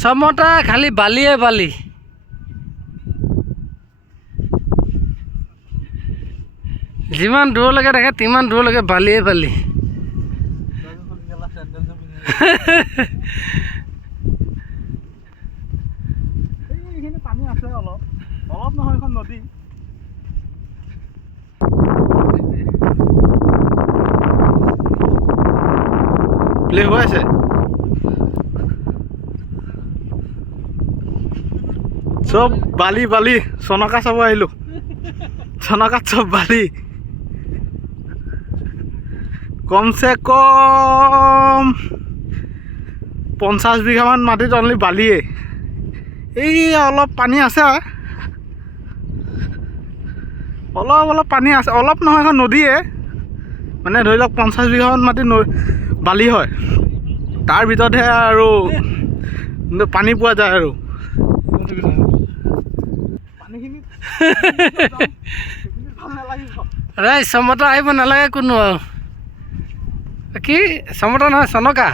সমতা খালি বালিয়ে বালি যিমান দূৰলৈকে থাকে তিমান দূৰলৈকে বালিয়ে বালি পানী আছে অলপ অলপ নহয় এখন নদী প্লে হৈ আছে সব বালি বালি চনকা চাব আহিলো চনকাত সব বালি কমসে কম 50 বিঘামান মাটিত অনলি বালিয়ে এই অলপ পানী আছে অলপ পানী আছে অলপ নহয় এখন নদীয়ে মানে ধৰি লওক 50 বিঘামান মাটি বালি হয় তাৰ ভিতৰতহে আৰু পানী পোৱা যায় আৰু ৰাইজ সমতা আহিব নালাগে কোনো কি সমতা নহয় চনকা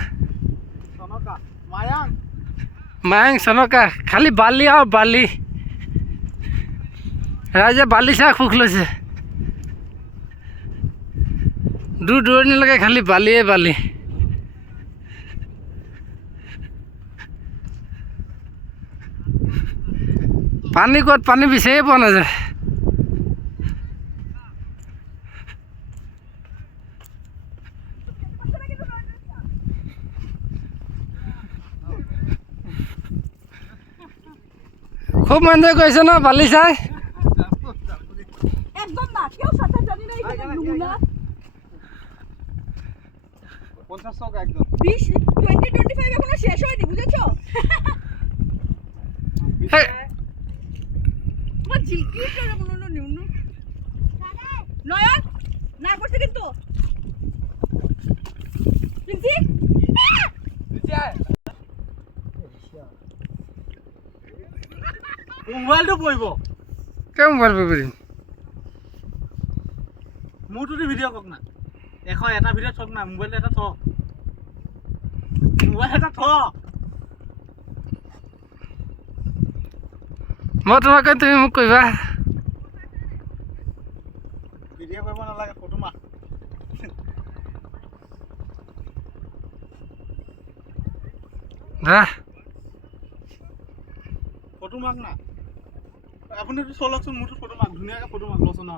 মায়াং চনকা খালি বালি আৰু বালি ৰাইজে বালি চাই সুখ লৈছে দূৰ দূৰণিলৈকে খালি বালিয়ে বালি পানী ক'ত পানী বিচাৰিয়ে পোৱা নাযায় খুব এনজয় কৰিছে ন বালি চাই একদম না কেউ সাথে জানি না এখানে নমুনা 50 টাকা একদম 20 2025 এখনো শেষ হয়নি বুঝেছো তোমার জিকির করে বললো নিউন নয়ন না করতে কিন্তু কিনছি মোবাইলটো পৰিব কেউ মোবাইল পাৰিম মোৰটোতে ভিডিঅ' কক না এটা ভিডিঅ' থক না মোবাইলটো এটা থ মোবাইল এটা থ মই তোমাক কৈ তুমি মোক কৰিবা ভিডিঅ' কৰিব নালাগে ফটো মাৰ ফটো মাক না আপুনিতো চলকচোন মোৰটো ফটো মাক ধুনীয়াকৈ ফটো মাক লচোন